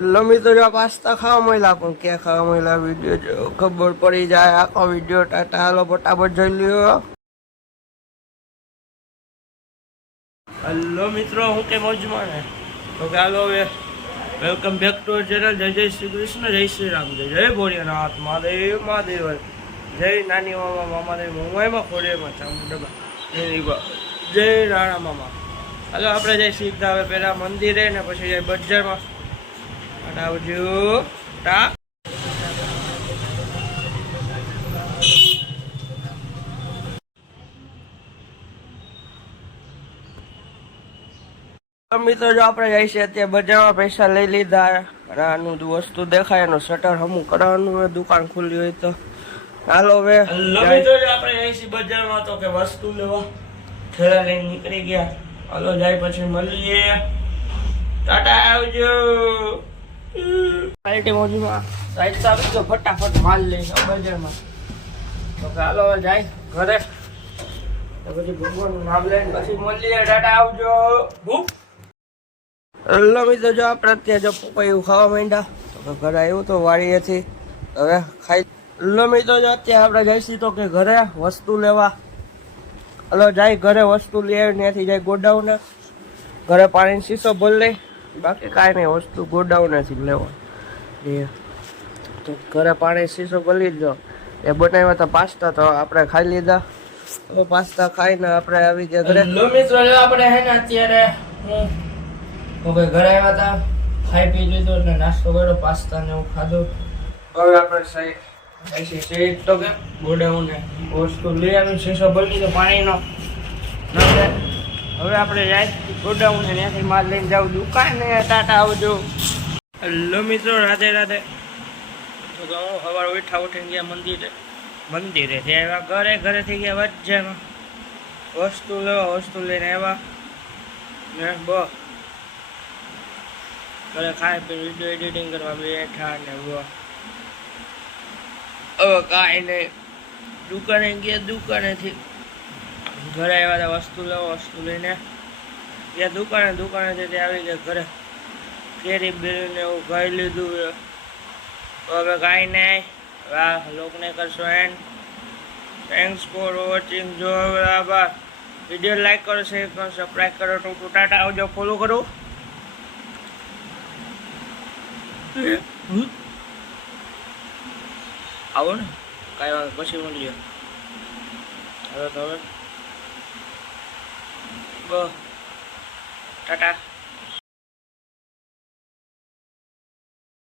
લમી તો જો પાસ્તા ખાવા મળ્યા પણ ક્યાં ખાવા મળ્યા વિડીયો જો ખબર પડી જાય આખો વિડીયો ટાટા હાલો ફટાફટ જોઈ લ્યો। હલો મિત્રો હું કે મોજમાં ને તો ચાલો હવે વેલકમ બેક ટુ ચેનલ। જય જય શ્રી કૃષ્ણ, જય શ્રી રામ, જય જય ભોળિયાનાથ, મહાદેવ મહાદેવ, જય નાની મામા મામાદેવ મુંબઈમાં ખોડિયામાં ચામુંડા, જય રાણા મામા। હાલો આપણે જઈ સીધા હવે પેલા મંદિરે ને પછી જઈ બજારમાં આવજો ટા। મિત્રો જો આપણે જાય છે અત્યારે બજારમાં પૈસા લઈ લીધા અને આનું વસ્તુ દેખાય એનું શટર હમું કરવાનું હોય, દુકાન ખુલ્લી હોય તો હાલો હવે આપણે જાય છે બજારમાં તો કે વસ્તુ લેવા ઠેલા લઈને નીકળી ગયા। હાલો જાય પછી મળીએ, ટાટા આવજો। પાર્ટી મોજમાં સાઈડ આવી તો ફટાફટ માલ લઈને બજારમાં તો હાલો જાય ઘરે તો પછી ભગવાનનું નામ લઈને પછી મળીએ, ટાટા આવજો। મિત્રો જો આપણે અત્યારે જો પપૈયું ખાવા માંડ્યા તો ઘરે આવ્યું તો વાડીએથી હવે ખાઈ મિત્રો જો અત્યારે આપણે જઈશું તો કે ઘરે વસ્તુ લેવા। હલો જાય ઘરે વસ્તુ લઈ આવી ત્યાંથી જાય ગોડાઉન, ઘરે પાણીનો શીશો ભરી લઈ, બાકી કાંઈ નહીં વસ્તુ ગોડાઉનેથી લેવા તો ઘરે પાણી શીશો ભરી લીધો। એ બનાવ્યા હતા પાસ્તા તો આપણે ખાઈ લીધા। હવે પાસ્તા ખાઈને આપણે આવી ગયા ઘરે। મિત્રો આપણે હે ને અત્યારે હું ઘરે આવ્યા હતા, ખાઈ પી લીધું એટલે નાસ્તો કર્યો, પાસ્તા ને એવું ખાધું। હવે આપણે સાઈડ તો કે ગોડાઉન વસ્તુ લઈ આવી, શીશો ભરી લીધો પાણીનો। હવે આપણે જાય ગોડાઉન ને ત્યાંથી માલ લઈને જાવ દુકાને, ટાટા આવજો। હેલો મિત્રો રાધે રાધે। તો હું સવારે ઉઠીને ગયા મંદિરે આવ્યા, ઘરેથી ગયા વચ્ચેમાં વસ્તુ લેવા, વસ્તુ લઈને આવ્યા ને બસ ઘરે ખાઈ પી વિડીયો એડિટિંગ કરવા બેઠા ને હવે કાંઈ નહીં દુકાને ગયા, દુકાનેથી ઘરે આવ્યા હતા વસ્તુ લેવા, વસ્તુ લઈને ગયા દુકાનેથી ત્યાં આવી ગયા ઘરે, કેરી બેરીને એવું ખાઈ લીધું। હવે કાંઈ નહીં, હવે આ લોકને કરશો એન્ડ થેન્ક્સ ફોર વોચિંગ। જો હવે આભાર, વિડીયો લાઈક કરો, શેર કરો, સબસ્ક્રાઈબ કરો, તો ટાટા આવજો, ફોલો કરો। આવો ને કાંઈ વાંધો પછી મળીએ। હવે તો હવે ટાટા।